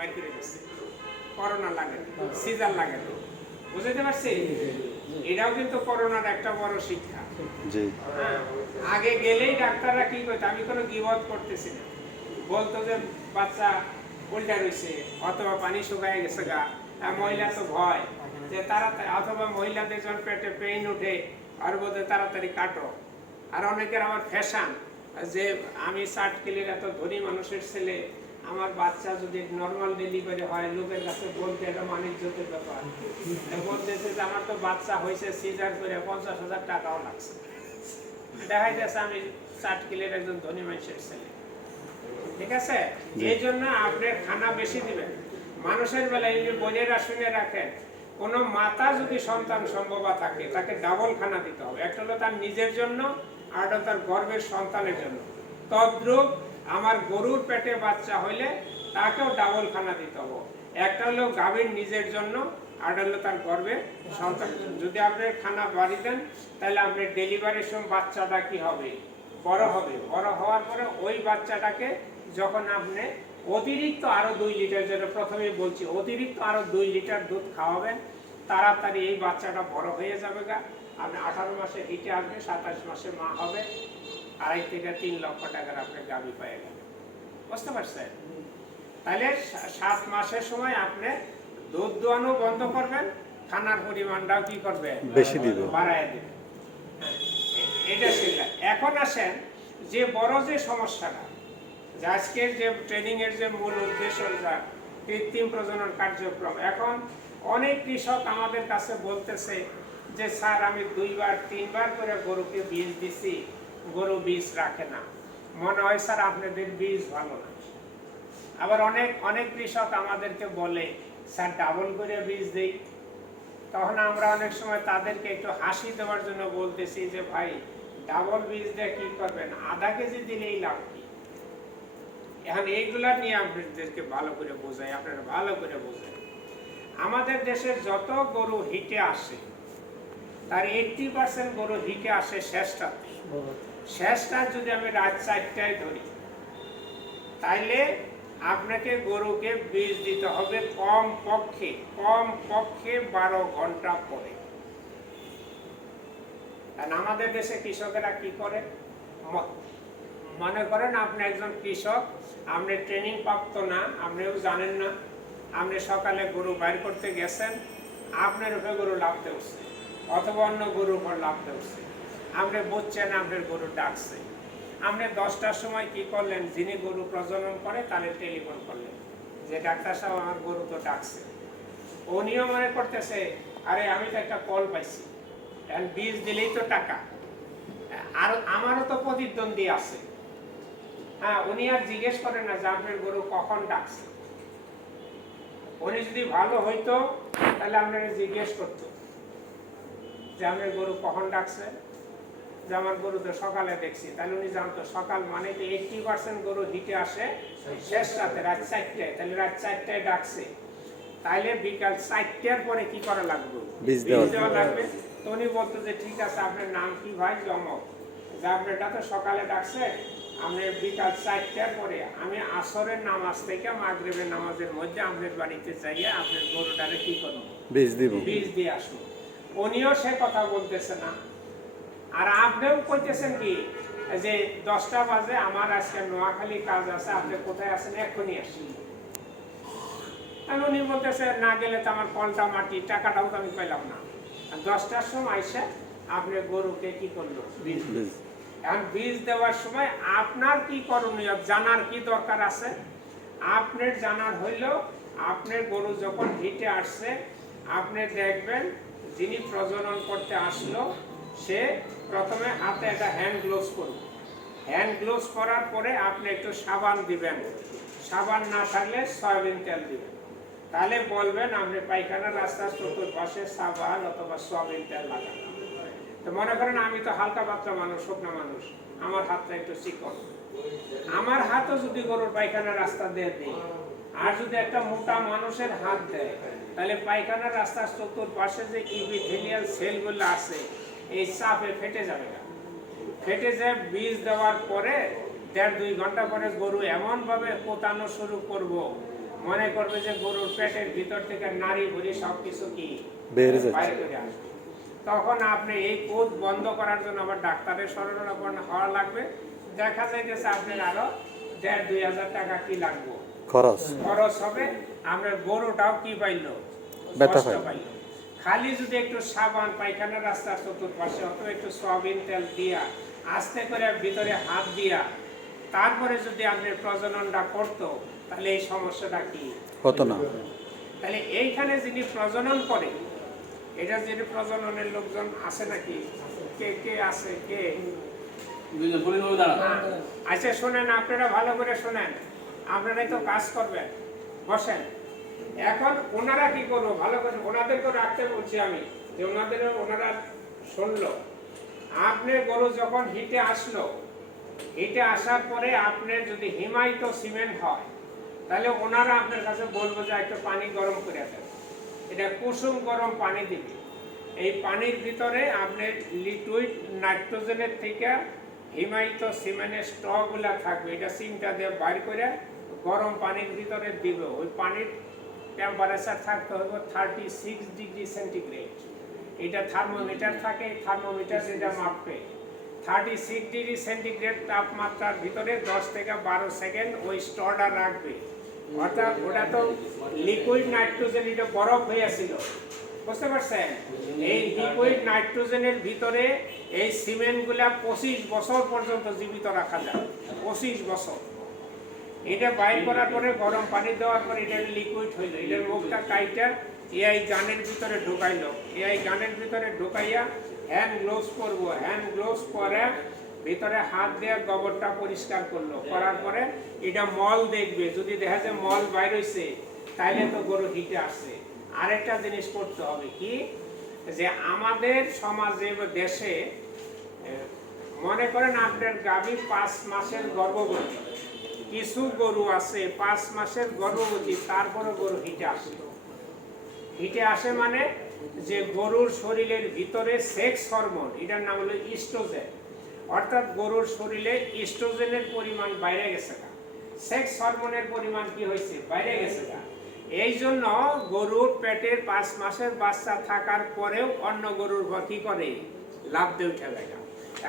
বাইর করে দিচ্ছে, করোনা লাগে, সিজার লাগে। বুঝতে পারছি? এটাও কিন্তু করোনার একটা বড় শিক্ষা। হ্যাঁ, আগে গেলেই ডাক্তাররা কি করতো, আমি কোনো গিবত করতেছি না, বলতো যে বাচ্চা উল্টা রয়েছে অথবা পানি শুকায় গেছে গা, মহিলা তো ভয় যে তাড়াতাড়ি, অথবা মহিলাদের যখন পেটে পেইন উঠে আর বোধহয় তাড়াতাড়ি কাটো। আর অনেকের আমার ফ্যাশন যে আমি 60 কিলোর এত ধনী মানুষের ছেলে, আমার বাচ্চা যদি নর্মাল ডেলিভারি হয় লোকের কাছে বলতে এটা মানিজ্যতের ব্যাপার, বলতেছে যে আমার তো বাচ্চা হয়েছে সিজার করে 50,000 টাকাও লাগছে। দেখা যাচ্ছে আমি 60 কিলোর একজন ধনী মানুষের ছেলে। ঠিক আছে, এই জন্য আপনার খানা বেশি দিবেন। মানুষের বেলায় এই যে বোনেরা শুনে রাখেন, কোন মাতা যদি সন্তান সম্ভবা থাকে তাকে ডাবল খানা দিতে হবে। একটা হলো তার নিজের জন্য, আর একটা তার গর্ভের সন্তানের জন্য। তদ্রূপ আমার গরুর পেটে বাচ্চা হইলে তাকেও ডাবল খানা দিতে হবে। একটা হলো গাভীর নিজের জন্য, আর হলো তার গর্ভের সন্তানের জন্য। যদি আপনি খানা বাড়ি দেন তাহলে আপনার ডেলিভারির সময় বাচ্চাটা কি হবে, বড় হবে। বড় হওয়ার পরে ওই বাচ্চাটাকে যখন আপনি অতিরিক্ত আরো 2 লিটার, যেটা প্রথমে বলছি, অতিরিক্ত আরো 2 লিটার দুধ খাওয়াবেন, তাড়াতাড়ি এই বাচ্চাটা বড় হয়ে যাবে গা। আপনি 18 মাসে হিটে আসবে, 27 মাসে মা হবে, 2.5 থেকে 3 লক্ষ টাকার আপনি গাভী পেয়ে গেলেন। বুঝতে পারছেন? তাহলে 7 মাসের সময় আপনি দুধ দোয়ানো বন্ধ করবেন, খানার পরিমাণটাও কি করবে, বেশি দিবে, বাড়ায় দিবে। এটা ছিল। এখন আসেন যে বড় যে সমস্যাটা, আজকের যে ট্রেনিং এর যে মূল উদ্দেশ্য, কৃত্রিম প্রজনন কার্যক্রম। এখন অনেক কৃষক আমাদের কাছে বলতেছে যে স্যার আমি 2-3 বার করে গরুকে বীজ দিছি, গরু বীজ রাখে না, মনে হয় স্যার আপনাদের বীজ ভালো না। আবার অনেক কৃষক আমাদেরকে বলে স্যার ডাবল করে বীজ দেই। তখন আমরা অনেক সময় তাদেরকে একটু হাসি দেওয়ার জন্য বলতেছি যে ভাই ডাবল বীজ দিয়ে কি করবেন, আধা কেজি দিলেই লাভ কি। এখন এইগুলা নিয়ে আপনাদেরকে ভালো করে বোঝাই, আপনারা ভালো করে বোঝাই। আমাদের দেশের যত গরু হিটে আসে তার 80% গরু হিটে আসে শেষটাতে। শেষটা যদি আমি রাত 4টায় ধরি, তাইলে আপনাকে গরুকে বীজ দিতে হবে কম পক্ষে 12 ঘন্টা পরে। কারণ আমাদের দেশে কৃষকেরা কি করে, মনে করেন আপনি একজন কৃষক, আপনি ট্রেনিং প্রাপ্ত না, আপনিও জানেন না, আপনি সকালে গরু বাইর করতে গেছেন, আপনার উপরে গরু লাফতে উঠছে অথবা অন্য গরুর উপর লাফতে উঠছে, আপনি বুঝছেন আপনার গরু ডাকছে, আপনি 10টার সময় কি করলেন, যিনি গরু প্রজনন করে তাদের টেলিফোন করলেন যে ডাক্তার সাহেব আমার গরু তো ডাকছে। উনিও মনে করতেছে আরে আমি তো একটা কল পাইছি, বীজ দিলেই তো টাকা, আর আমারও তো প্রতিদ্বন্দ্বী আছে। হ্যাঁ, উনি আর জিজ্ঞেস করেন না যে আপনার গরু কখন ডাকছে। উনি যদি ভালো হইতো তাহলে আপনারা জিজ্ঞেস করতো যে আপনার গরু কখন ডাকছে, যে আমার গরু তো সকালে দেখছি। তাহলে উনি জানতো সকাল মানে 80% গরু হিটে আসে শেষ রাতে, রাত 4টায়। তাহলে রাত 4টায় ডাকছে, তাইলে বিকাল 4টার পরে কি করা লাগবে, বীজ দেওয়া লাগবে। তো উনি বলতো যে ঠিক আছে আপনার নাম কি ভাই, জমক, যে আপনারটা তো সকালে ডাকছে, আপনি বিকাল 4টার পরে আমি আসরের নামাজ থেকে মাগরিবের নামাজের মধ্যে আপনার বাড়িতে যাইয়া আপনার গরুটারে কি করবো, বীজ দিব, বীজ দিয়ে আসবো। উনিও সে কথা বলতেছে না, আর আপনিও কইতেছেন কি যে 10টা বাজে আমার আজকে নোয়াখালী কাজ আছে, আপনি কোথায় আছেন, এখনই আসি। উনি বলতেছে না গেলে তো আমার কলটা মাটি, টাকাটাও তো আমি পেলাম না। 10টার সময় আইসা আপনি গরুকে কি করলো, বীজ। এখন বীজ দেওয়ার সময় আপনার কি করণীয়, জানার কি দরকার আছে। আপনার জানার হইল, আপনার গরু যখন হিটে আসছে, আপনি দেখবেন যিনি প্রজনন করতে আসলো সে প্রথমে হাতে একটা হ্যান্ড গ্লোভস করবে। হ্যান্ড গ্লোভস করার পরে আপনি একটু সাবান দিবেন, সাবান না থাকলে সয়াবিন তেল দিবেন। তাহলে বলবেন আপনি পায়খানার রাস্তার চতুর্পাশে সাবান অথবা সয়াবিন তেল লাগান। তো মনে করেন আমি তো হালকা পাতলা মানুষ, শুকনা মানুষ, আমার হাতটা একটু চিকন, আমার হাতও যদি গরুর পায়খানার রাস্তা দিয়ে দিই, আর যদি একটা মোটা মানুষের হাত দেয়, তাহলে পায়খানার রাস্তার চতুর্পাশে যে ইপিথেলিয়াল সেলগুলো আছে এই চাপে ফেটে যাবে না। ফেটে যায় বীজ দেওয়ার পরে 1.5-2 ঘন্টা পরে গরু এমন ভাবে পোতানো শুরু করব মনে করবে যে গরুর পেটের ভিতর থেকে নাড়ি ভুড়ি সবকিছু কি বের হয়ে বাইরে যাচ্ছে। করে আসবে। তখন আপনি এই কোদ বন্ধ করার জন্য আবার ডাক্তারের শরণাপন্ন হওয়া লাগবে। দেখা যাইতেছে আপনার আরো 1,500-2,000 টাকা কি লাগবে খরচ হবে। আমরা গরুটাও কি পাইলো, ব্যথা কষ্ট পাইলো। পাইলো। খালি যদি একটু সাবান পায়খানার রাস্তার চতুর্পাশে অথবা একটু সয়াবিন তেল দিয়া আস্তে করে ভিতরে হাত দিয়া তারপরে যদি আপনার প্রজননটা করতো, তাহলে এই সমস্যাটা কি হতো না। তাহলে এইখানে যিনি প্রজনন করে, এটা যিনি প্রজননের লোকজন আছে নাকি, কে কে আছে, কে? আচ্ছা শোনেন, আপনারা ভালো করে শোনেন, আপনারাই তো কাজ করবেন, বসেন। এখন ওনারা কি করবো, ভালো করে ওনাদেরকে রাখতে বলছি আমি, যে ওনারা শুনলো। আপনি গরু যখন হিটে আসলো, হিটে আসার পরে আপনার যদি হিমায়িত সিমেন্ট হয়, তাহলে ওনারা আপনার কাছে বলবো যে একটু পানি গরম করে দেন। এটা কুসুম গরম পানি দিবে। এই পানির ভিতরে আপনার লিকুইড নাইট্রোজেনের থেকে হিমায়িত সিমেন্টের স্টকগুলা থাকবে, এটা সিমটা দিয়ে বাইর করে গরম পানির ভিতরে দিবে। ওই পানির টেম্পারেচার থাকতে হবে 36 ডিগ্রি সেন্টিগ্রেড। এটা থার্মোমিটার থাকে, থার্মোমিটার যেটা মাপবে 36 ডিগ্রি সেন্টিগ্রেড তাপমাত্রার ভিতরে 10 থেকে 12 সেকেন্ড ওই স্টরটা রাখবে। অর্থাৎ ওটা তো লিকুইড নাইট্রোজেন, এটা বরফ হয়েছিল, বুঝতে পারছেন? এই লিকুইড নাইট্রোজেনের ভিতরে এই সিমেন্টগুলা 25 বছর পর্যন্ত জীবিত রাখা যায়, 25 বছর। এটা বাইর করার পরে গরম পানি দেওয়ার পরে এটা লিকুইড হইলো, এটার মুখটা কাইটা এআই গানের ভিতরে ঢুকাইলো। এআই গানের ভিতরে ঢুকাইয়া হ্যান্ড গ্লোভস করবো, হ্যান্ড গ্লোভস পরে ভিতরে হাত দিয়ে গোবরটা পরিষ্কার করলো, করার পরে এটা মল দেখবে, যদি দেখা যায় মল বাইর হইছে তাইলে তো গরু হিটে আসছে। আরেকটা জিনিস করতে হবে কি, যে আমাদের সমাজে বা দেশে মনে করেন আপনার গাভী 5 মাসের গর্ভবতী, কিছু গরু আছে 5 মাসের গর্ভবতী, তারপরে গরু হিটে আসে। হিটে আসে মানে যে গরুর শরীরের ভিতরে সেক্স হরমোন, এটার নাম হলো ইস্ট্রোজেন। অর্থাৎ গরুর শরীরে ইস্ট্রোজেনের পরিমাণ বাইরে গেছে, সেক্স হরমোনের পরিমাণ কি হয়েছে, বাইরে গেছে। এই জন্য গরুর পেটের 5 মাসের বাচ্চা থাকার পরেও অন্য গরুর কি করে, লাভ দিয়ে উঠে যায়।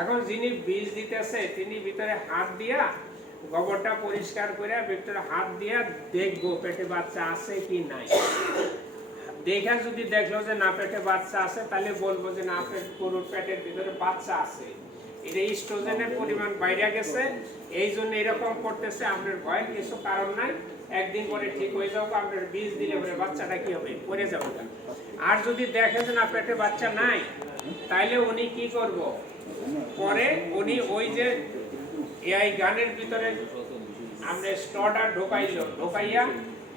এখন যিনি বীজ দিতেছে তিনি ভিতরে হাত দিয়া গোবরটা পরিষ্কার করে ভিতরে হাত দিয়া দেখবো পেটে বাচ্চা আছে কি নাই। দেখা যদি দেখলো যে না পেটে বাচ্চা আছে, তাহলে বলবো যে না আপনার গরুর পেটের ভিতরে বাচ্চা আছে, এটা ইস্ট্রোজেনের পরিমাণ বাইরে গেছে, এই জন্য এরকম করতেছে। আপনার ভয়ের কিছু কারণ নাই, একদিন পরে ঠিক হয়ে যাবো। আপনার বীজ দিলে পরে বাচ্চাটা কি হবে, পড়ে যাবে। আর যদি দেখে যে না পেটে বাচ্চা নাই, তাইলে উনি কি করব, পরে উনি ওই যে এআই গানের ভিতরে আমরা স্টরটা ঢোকাইয়া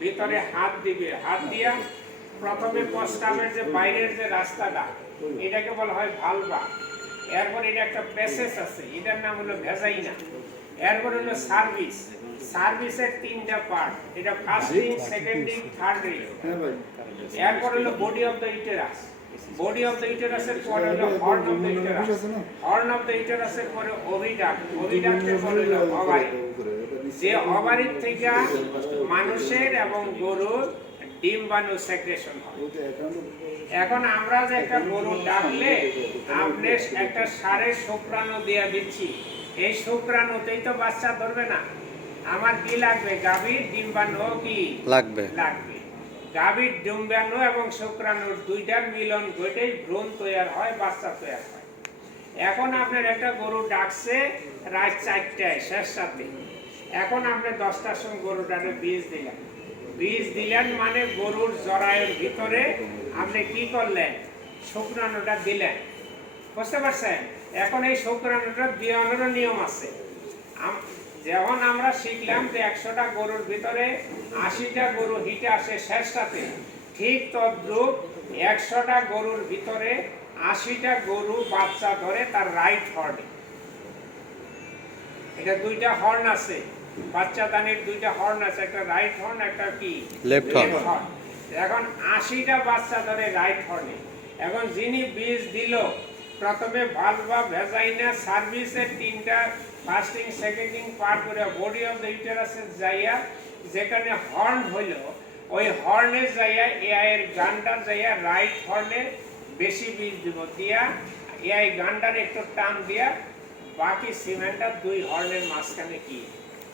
ভিতরে হাত দিবে, হাত দিয়া প্রথমে প্রস্তাবের যে বাইরের যে রাস্তাটা, এটাকে বলা হয় ভালভা। এরপর এটা একটা প্যাসেজ আছে, এটার নাম হলো ভেজাইনা। এরপর হলো সার্ভিস, সার্ভিসের 3টা পার্ট, এটা ফার্স্টিং, সেকেন্ডিং, থার্ডিং। এরপর হলো body of the uterus, body of the ইউটেরাসের পরে হলো horn of the uterus, horn of the ইউটেরাসের পরে ওভিডাক্ট, ওভিডাক্টের পরে হলো ওভারি। যে ওভারি থেকে মানুষের এবং গরুর ডিম্বাণু সেক্রেশন হয়। এখন আমরা যে একটা গরু ডাকলে আপনি একটা সারের শুক্রাণু দিয়ে দিচ্ছি, এই শুক্রাণুতেই তো বাচ্চা ধরবে না। আমার কি লাগবে, গাভীর ডিম্বাণু কি লাগবে। গাভীর ডিম্বাণু এবং শুক্রাণুর দুইটার মিলন ঘটেই ভ্রূণ তৈরি হয়, বাচ্চা তৈরি হয়। এখন আপনার একটা গরু ডাকছে রাত 4টায় শেষ রাতে, এখন আপনি 10টার সময় গরুটাকে বীজ দিলেন মানে গরুর জরায়ুর ভিতরে আপনি কি করলেন, শুক্রাণুটা দিলেন, বুঝতে পারছেন? এখন এই শুক্রাণুটা দেওয়ানোর নিয়ম আছে। যেমন আমরা শিখলাম যে 100টা গরুর ভিতরে 80টা গরু হিটে আসে শেষ রাতে, ঠিক তদ্রূপ 100টা গরুর ভিতরে 80টা গরু বাচ্চা ধরে তার রাইট হর্নে। এটা 2টা হর্ন আছে, বাচ্চা দানের 2টা হর্ন আছে, একটা রাইট হর্ন, একটা কি লেফট হর্ন। এখন 80টা বাচ্চা ধরে রাইট হর্নে। এখন যিনি বীজ দিল, প্রথমে ভালভা, ভেজাইনা, সার্ভিসের 3টা ফার্স্টিং, সেকেন্ডিং পার করে বডি অফ দ্য ইউটেরাসে যাইয়া যেখানে হর্ন হইল ওই হর্নের জায়গায় এআই এর গান্ডার জায়গায় রাইট হর্নে বেশি বীজ দিব দিয়া এআই গান্ডার একটু টান দিয়া বাকি সিমেন্টটা দুই হর্নের মাঝখানে কি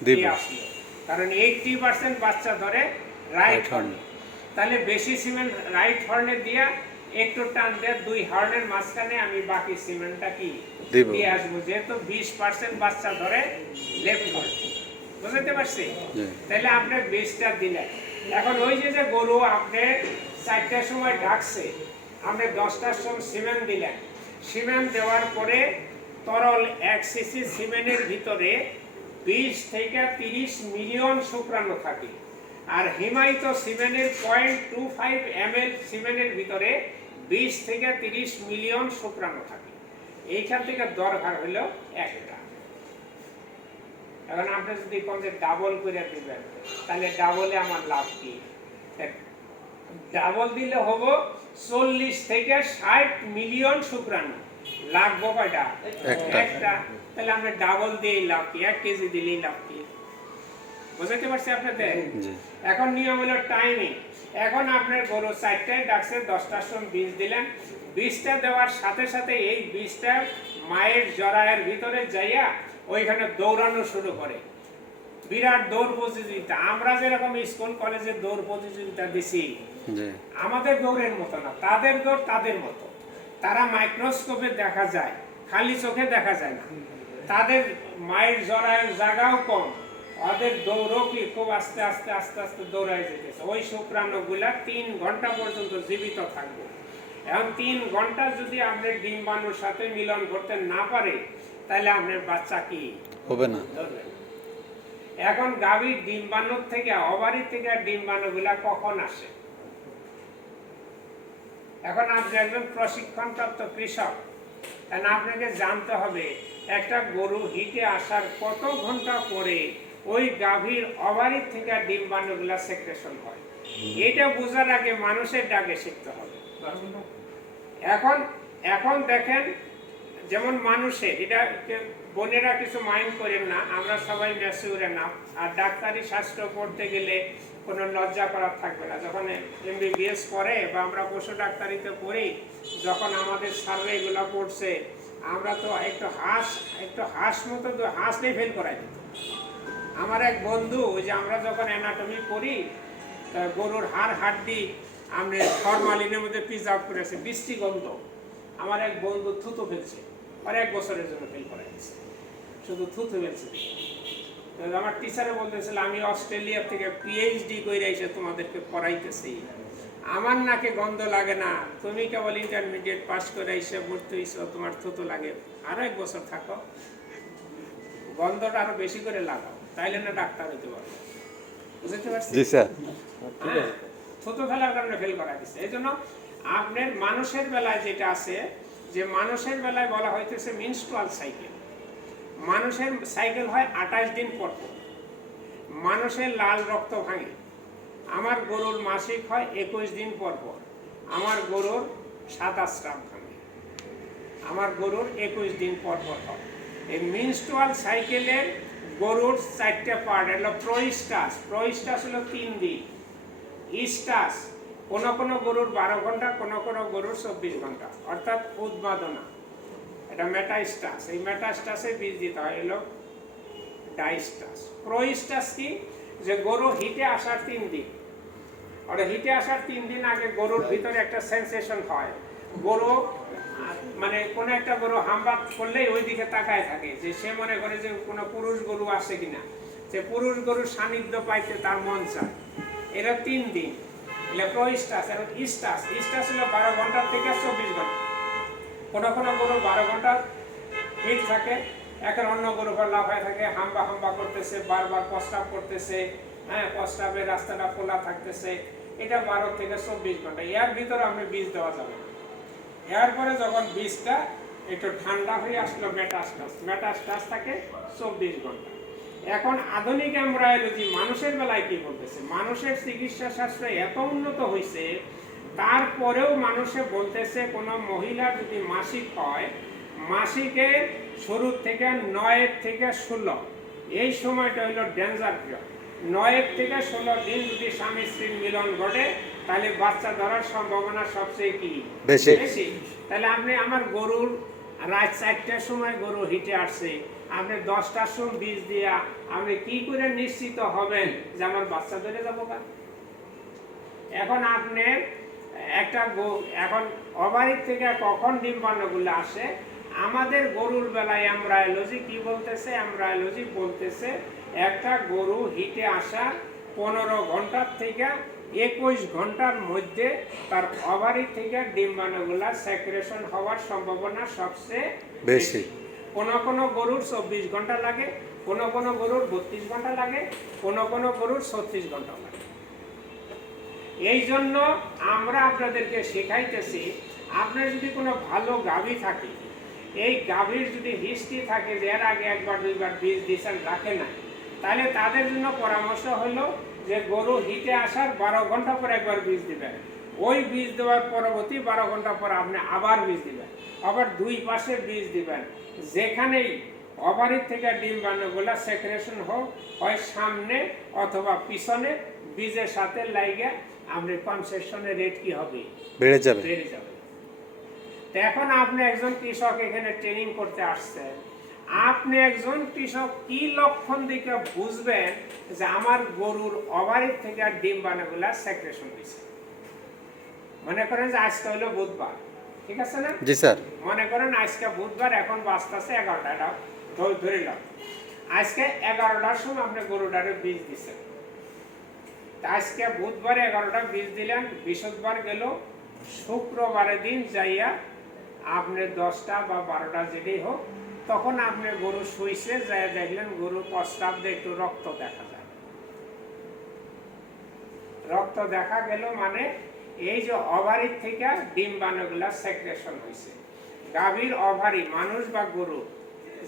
দিয়ে আসলো, কারণ 80% বাচ্চা ধরে রাইট হর্নে, তাহলে বেশি সিমেন্ট রাইট হর্নে দিয়া একটু টান দিয়ে দুই হর্নের মাঝখানে আমি বাকি সিমেন্টটা কি দিয়ে আসবো, যেহেতু 20% বাচ্চা ধরে লেফট হর্ন। বুঝতে পারছি? তাহলে আপনি 20টা দিলেন। এখন ওই যে গরু আপনি 4টার সময় ডাকছে, আপনি 10টার সময় সিমেন্ট দিলেন। সিমেন্ট দেওয়ার পরে তরল 1 সিসি সিমেন্টের ভিতরে 20 থেকে 30 মিলিয়ন শুক্রাণু থাকে, আর হিমায়িত সিমেন্টের 0.25 ml সিমেন্টের ভিতরে 20 থেকে 30 মিলিয়ন শুক্রাণু থাকে। এইখান থেকে দরকার হলো 1টা। এখন আপনি যদি কোন যে ডাবল করে দিবেন, তাহলে ডাবলে আমার লাভ কি? ডাবল দিলে হবো 40 থেকে 60 মিলিয়ন শুক্রাণু, লাগবো কয়টা? একটা। তাহলে আমরা ডাবল দিয়ে লাভ কি? 1 কেজি দিলেই লাভ কি? বুঝতে পারছি আপনাদের? এখন নিয়ম হলো টাইমিং। এখন আপনার গরু 4টায় ডাকছে, 10টার সময় বীজ দিলেন। বীজটা দেওয়ার সাথে সাথে এই বীজটা মায়ের জরায়ের ভিতরে যাইয়া ওইখানে দৌড়ানো শুরু করে। বিরাট দৌড় প্রতিযোগিতা। আমরা যেরকম স্কুল কলেজে দৌড় প্রতিযোগিতা দিছি, আমাদের দৌড়ের মতো না, তাদের দৌড় তাদের মতো। তারা মাইক্রোস্কোপে দেখা যায়, খালি চোখে দেখা যায় না। তাদের মায়ের জরায়ের জায়গাও কম, ওদের দৌড়ও কি খুব আস্তে আস্তে আস্তে আস্তে দৌড়ায় যেতেছে। ওই শুক্রাণুগুলা 3 ঘন্টা পর্যন্ত জীবিত থাকবে। এখন 3 ঘন্টা যদি আপনার ডিম্বাণুর সাথে মিলন করতে না পারে, তাহলে আপনার বাচ্চা কি হবে না। এখন গাভীর ডিম্বাণুর থেকে, ওভারি থেকে ডিম্বাণুগুলা কখন আসে? এখন আপনি একজন প্রশিক্ষণপ্রাপ্ত কৃষক, কারণ আপনাকে জানতে হবে একটা গরু হিটে আসার কত ঘন্টা পরে ওই গাভীর ওভারি থেকে ডিম্বাণুগুলা সেক্রেশন হয়। এটা বোঝার আগে মানুষের ডাকে শিখতে হবে। এখন দেখেন, যেমন মানুষের, এটা বোনেরা কিছু মাইন্ড করেন না, আমরা সবাই ম্যাচিউর না, আর ডাক্তারি শাস্ত্র পড়তে গেলে কোনো লজ্জা করার থাকবে না। যখন MBBS পড়ে বা আমরা পশু ডাক্তারিতে পড়ি, যখন আমাদের সার্ভে এগুলো পড়ছে, আমরা তো একটু হাঁস মতো হাঁসলেই ফেল করাই দিত। আমার এক বন্ধু, ওই যে আমরা যখন অ্যানাটমি পড়ি, গরুর হাড় হাড্ডি আমরা ফরমালিনের মধ্যে প্রিজার্ভ করেছে, বৃষ্টি গন্ধ, আমার এক বন্ধু থুতু ফেলছে, আর 1 বছরের জন্য ফেল করাই দিচ্ছে, শুধু থুতু ফেলছে। আমার টিচারে বলতেছিল, আমি অস্ট্রেলিয়া থেকে PhD করে এসে তোমাদেরকে পড়াইতেছি, আমার নাকে গন্ধ লাগে না, তুমি কেবল ইন্টারমিডিয়েট পাস করে এসে ভর্তি হয়েছো, তোমার থুতু লাগে, আরো 1 বছর থাকো, গন্ধটা আরো বেশি করে লাগাও, তাইলে না ডাক্তার হইতে পারবে। বুঝতে পারছি? জি স্যার। থুতু ফেলার কারণে ফেল করা দিচ্ছে। এই জন্য আপনার মানুষের বেলায় যেটা আছে, যে মানুষের বেলায় বলা হইতেছে মেনস্ট্রুয়াল সাইকেল। মানুষের সাইকেল হয় 28 দিন পর পর। মানুষের লাল রক্ত ভাঙে। আমার গরুর মাসিক হয় 21 দিন পর পর। আমার গরুর সাদা স্রাব ভাঙে। আমার গরুর 21 দিন পর পর হয়। এই মেনস্ট্রুয়াল সাইকেলের গরুর 4টে পার্ট হলো প্রোস্টাস। প্রোস্টাস হলো 3 দিন। ইস্টাস, কোন গরুর 12 ঘন্টা, কোন গরুর 24 ঘন্টা, অর্থাৎ উৎপাদনা। এটা মেটাস্টাস। এই মেটাস্টাসে বীজ দিতে হয়, এলো ডাইস্টাস। প্রোস্টাস কি? যে গরু হিটে আসার 3 দিন, আর হিটে আসার 3 দিন আগে গরুর ভিতরে একটা সেন্সেশন হয়। গরু মানে কোন একটা গরু হাম্বা করলেই ওই দিকে তাকায় থাকে, যে সে মনে করে যে কোনো পুরুষ গরু আসে কিনা, যে পুরুষ গরুর সান্নিধ্য পাইতে তার মন চায়। এরা 3 দিন। প্রোস্টাস এবং ইস্টাস। ইস্টাস হলো 12 ঘন্টা থেকে 24 ঘন্টা। কোনো গরুর 12 ঘন্টা হিট থাকে, এখন অন্য গরু লাফায় থাকে, হাম্বা করতেছে, বারবার প্রস্রাব করতেছে, হ্যাঁ, প্রস্রাবের রাস্তাটা খোলা থাকতেছে। এটা 12 থেকে 24 ঘন্টা। এর ভিতরে আপনি বীজ দেওয়া যাবে না। এরপরে যখন বীজটা একটু ঠান্ডা হয়ে আসলো, মেটাস্টাস থাকে 24 ঘন্টা। এখন আধুনিক এমব্রায়োলজি মানুষের বেলায় কি বলতেছে? মানুষের চিকিৎসা শাস্ত্র এত উন্নত হয়েছে, তারপরেও মানুষে বলতেছে কোন মহিলা যদি মাসিক হয়, মাসিকের শুরু থেকে 9 থেকে 16 এই সময়টা হলো ডেঞ্জার পিরিয়ড। 9 থেকে 16 দিন যদি স্বামী স্ত্রীর মিলন ঘটে তাহলে বাচ্চা ধরার সম্ভাবনা সবচেয়ে কি বেশি। তাহলে আপনি আমার গরুর রাত 4টার সময় গরু হিটে আসছে, আপনি 10টার সময় বীজ দিয়া আপনি কি করে নিশ্চিত হবেন যে আমার বাচ্চা ধরে যাবো না? এখন আপনি একটা এখন ওভারির থেকে কখন ডিম্বাণুগুলো আসে? আমাদের গরুর বেলায় এমব্রায়োলজি কি বলতেছে? এমব্রায়োলজি বলতেছে একটা গরু হিটে আসা 15 ঘন্টার থেকে 21 ঘন্টার মধ্যে তার ওভারি থেকে ডিম্বাণুগুলা সেক্রেশন হওয়ার সম্ভাবনা সবচেয়ে বেশি। কোনো গরুর 24 ঘন্টা লাগে, কোনো গরুর 32 ঘন্টা লাগে, কোনো গরুর 36 ঘন্টা লাগে। এই জন্য আমরা আপনাদেরকে শেখাইতেছি, আপনার যদি কোনো ভালো গাভী থাকে, এই গাভীর যদি হিস্ট্রি থাকে যে এর আগে একবার দুইবার বীজ দিয়েছেন রাখে না, তাহলে তাদের জন্য পরামর্শ হলো যে গরু হিটে আসার 12 ঘন্টা পর একবার বীজ দিবেন। ওই বীজ দেওয়ার পরবর্তী 12 ঘন্টা পর আপনি আবার বীজ দিবেন, আবার দুই পাশে বীজ দিবেন। যেখানেই ওভারির থেকে ডিম্বাণুগুলা সেক্রেশন হোক, হয় সামনে অথবা পিছনে, বীজের সাথে লাইগে আপনি কনসেশনের রেট কি হবে? বেড়ে যাবে। তো এখন আপনি একজন কৃষক এখানে ট্রেনিং করতে আসছেন, আপনি একজন কৃষক কি লক্ষণ দেখে বুঝবেন যে আমার গরুর ওভারির থেকে ডিম্বাণুগুলা সেক্রেশন হয়েছে? মনে করেন যে আজকে হলো বুধবার, ঠিক আছে না? জি স্যার। মনে করেন আজকে বুধবার, এখন বাজতেছে 11টা, ধরে নাও আজকে 11টার সময় আপনি গরুটারে বীজ দিচ্ছেন। আজকে বুধবারে 11টা বীজ দিলেন, বৃহস্পতিবার গেল, শুক্রবারের দিন যাইয়া আপনি 10টা বা 12টা যেটাই হোক, তখন আপনি গরু শুইছে, যাই দেখলেন গরু প্রস্রাব দিয়ে একটু রক্ত দেখা যায়। রক্ত দেখা গেল মানে এই যে ওভারির থেকে ডিম্বাণুগুলা সেক্রেশন হয়েছে। গাভীর ওভারি, মানুষ বা গরু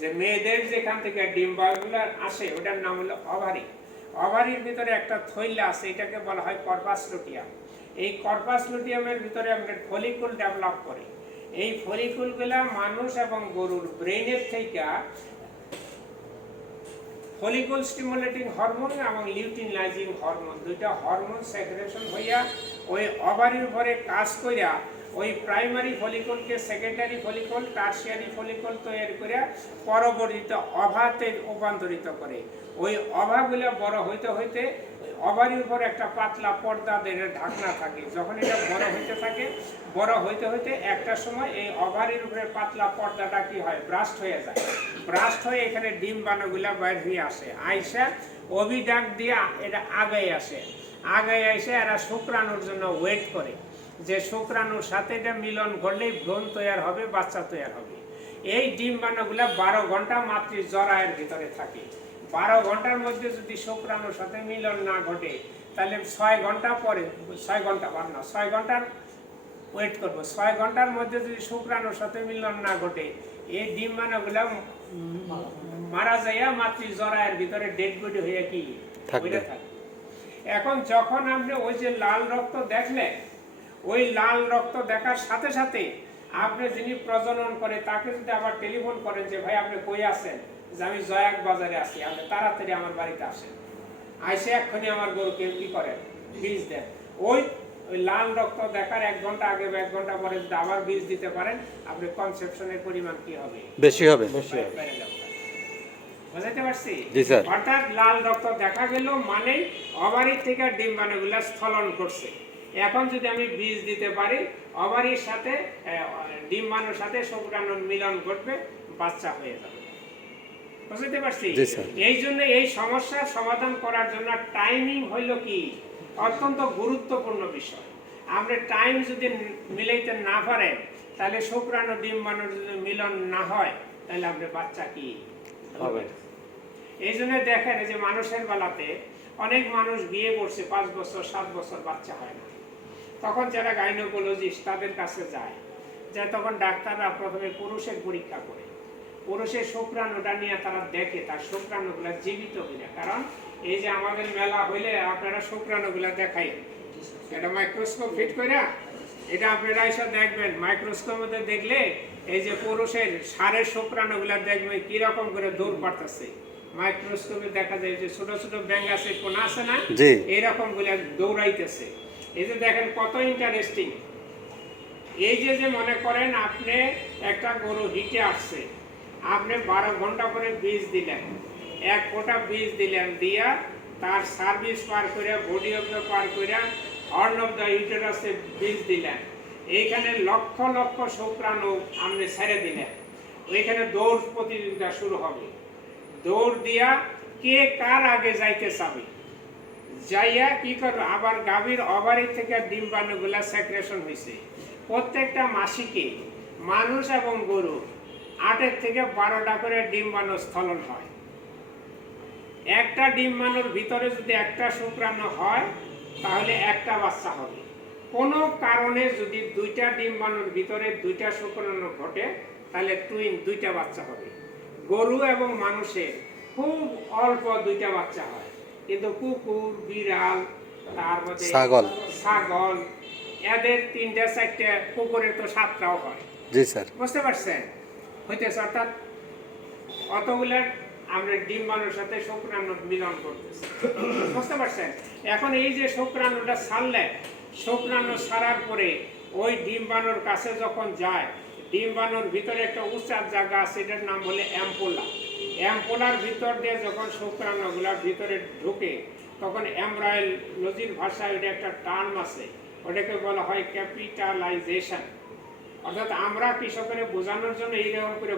যে মেয়েদের যেখান থেকে ডিম্বাণুগুলো আসে ওটার নাম হলো ওভারি। ওভারির ভিতরে একটা থৈলা আছে, এটাকে বলা হয় কর্পাস লুটিয়াম। এই কর্পাস লুটিয়ামের ভিতরে আপনার ফলিকুল ডেভেলপ করে। এই ফলিকুলগুলা মানুষ এবং গরুর ব্রেনের থেকে ফলিকুল স্টিমুলেটিং হরমোন এবং লিউটিনাইজিং হরমোন, দুইটা হরমোন সেক্রেশন হইয়া ওই ওভারির উপরে কাজ কইরা ওই প্রাইমারি ফলিকুলকে সেকেন্ডারি ফলিকুল, টারশিয়ারি ফলিকুল তৈরি করে পরবর্তীতে ওভাতে রূপান্তরিত করে। ওই ওভাগুলো বড় হইতে হইতে ওভারির উপর একটা পাতলা পর্দা দিয়ে ঢাকনা থাকে। যখন এটা বড় হইতে থাকে, বড় হইতে হইতে একটা সময় এই ওভারির উপরে পাতলা পর্দাটা কি হয়? ব্রাস্ট হয়ে যায়। ব্রাস্ট হয়ে এখানে ডিম্বাণুগুলা বাইর হয়ে আসে, আইসা অভিডাক দিয়ে এটা আগায় আসে। আগায় এসে এরা শুক্রাণুর জন্য ওয়েট করে যে শুক্রাণুর সাথে এটা মিলন ঘটলেই ভ্রূণ তৈরি হবে, বাচ্চা তৈরি হবে। এই ডিম্বাণুগুলা 12 ঘন্টা মাতৃ জরায়ের ভিতরে থাকে। 12 ঘন্টার মধ্যে যদি শুক্রাণুর সাথে মিলন না ঘটে, তাহলে 6 ঘন্টা পরে, 6 ঘন্টা বার না, 6 ঘন্টার ওয়েট করবো। 6 ঘন্টার মধ্যে যদি শুক্রাণুর সাথে মিলন না ঘটে, এই ডিম্বাণুগুলা মারা যাইয়া মাতৃ জরায়ের ভিতরে ডেড বডি হয়ে কি থাকবে। এখন যখন আপনি ওই যে লাল রক্ত দেখলেন, ওই লাল রক্ত দেখার সাথে সাথে আপনি যিনি প্রজনন করে তাকে যদি আবার টেলিফোন করেন যে ভাই আপনি কই আছেন, যে আমি জয়াক বাজারে আছি, আপনি তাড়াতাড়ি আমার বাড়িতে আসেন, আইসে এক্ষুনি আমার গরুকে কি করেন? বীজ দেন। ওই লাল রক্ত দেখার 1 ঘন্টা আগে বা 1 ঘন্টা পরে যদি আবার বীজ দিতে পারেন, আপনি কনসেপশনের পরিমাণ কি হবে? বেশি হবে। বুঝাইতে পারছি? জি স্যার। অর্থাৎ লাল রক্ত দেখা গেল মানে ওভারি থেকে ডিম্বাণুগুলা স্খলন করছে। এখন যদি আমি বীজ দিতে পারি, ওভারির সাথে ডিম্বাণুর সাথে শুক্রাণুর মিলন ঘটবে, বাচ্চা হয়ে যাবে। বুঝতে পারছি? এই জন্য এই সমস্যার সমাধান করার জন্য টাইমিং হইল কি অত্যন্ত গুরুত্বপূর্ণ বিষয়। আপনি টাইম যদি মিলাইতে না পারেন, তাহলে শুক্রাণু ডিম্বাণুর যদি মিলন না হয়, তাহলে আপনি বাচ্চা কি হবে? এই জন্য দেখেন যে মানুষের বেলাতে অনেক মানুষ বিয়ে করছে 5 বছর 7 বছর বাচ্চা হয় না। তখন যারা গাইনোকোলজিস্ট তাদের কাছে যায়, তখন ডাক্তাররা প্রথমে পুরুষের পরীক্ষা করে, পুরুষের শুক্রাণুটা নিয়ে তারা দেখে তার শুক্রাণুগুলা জীবিত কিনা। কারণ এই যে আমাদের মেলা হইলে আপনারা শুক্রাণুগুলা দেখাই, এটা মাইক্রোস্কোপ ফিট করে এটা আপনারা এসে দেখবেন। মাইক্রোস্কোপের মধ্যে দেখলে এই যে পুরুষের সারের শুক্রাণুগুলা দেখবেন কিরকম করে দূর পাঠাচ্ছে, মাইক্রোস্কোপে দেখা যায় যে ছোট ছোট ব্যাঙ আছে, কোনা আছে না, জি। এরকম গুলা দৌড়াইতেছে। এই যে দেখেন কত ইন্টারেস্টিং। এই যে যে মনে করেন আপনি একটা গরু হিটে আসছে, আপনি 12 ঘন্টা পরে বীজ দিলেন, 1 ফোঁটা বীজ দিলেন, দিয়া তার সার্ভিস পার করে, বডি অফ দ্য পার করে, হর্ন অফ দ্য ইউটেরাসে বীজ দিলেন, এইখানে লক্ষ লক্ষ শুক্রাণু আপনি ছেড়ে দিলেন, ওইখানে দৌড় প্রতিযোগিতা শুরু হবে। দৌড় দিয়া কে কার আগে যাইতে চাবে, যাইয়া কি করবে, আবার গাভীর ওভারি থেকে ডিম্বাণুগুলা সেক্রেশন হয়েছে। প্রত্যেকটা মাসিকে মানুষ এবং গরু 8 থেকে 12টা করে ডিম্বাণু স্থলন হয়। একটা ডিম্বাণুর ভিতরে যদি একটা শুক্রাণু হয় তাহলে একটা বাচ্চা হবে। কোনো কারণে যদি 2টা ডিম্বাণুর ভিতরে 2টা শুক্রাণু ঘটে তাহলে টুইন 2টা বাচ্চা হবে। গরু এবং মানুষের খুব অল্প 2টা বাচ্চা হয়, কিন্তু কুকুর, বিড়াল, তারপরে ছাগল, এদের 3টা 4টা, কুকুরের তো 7টাও হয়। জি স্যার। বুঝতে পারছেন হইতেছে, অর্থাৎ অতগুলা আমরা ডিম্বাণুর সাথে শুক্রাণুর মিলন করতেছি। বুঝতে পারছেন? এখন এই যে শুক্রাণুটা ছাড়লে, শুক্রাণু ছাড়ার পরে ওই ডিম্বাণুর কাছে যখন যায়, ডিম্বাণুর ভিতরে একটা উচ্চার জায়গা আছে, এটার নাম বলে অ্যাম্পোলা। অ্যাম্পোলার ভিতর দিয়ে যখন শুক্রাণুগুলা ভিতরে ঢুকে, তখন এমব্রায়োলজির ভাষায় এটা একটা টার্ম আছে, ওটাকে বলা হয় ক্যাপিটালাইজেশন। অর্থাৎ আমরা কৃষকের বোঝানোর জন্য এইরকম করে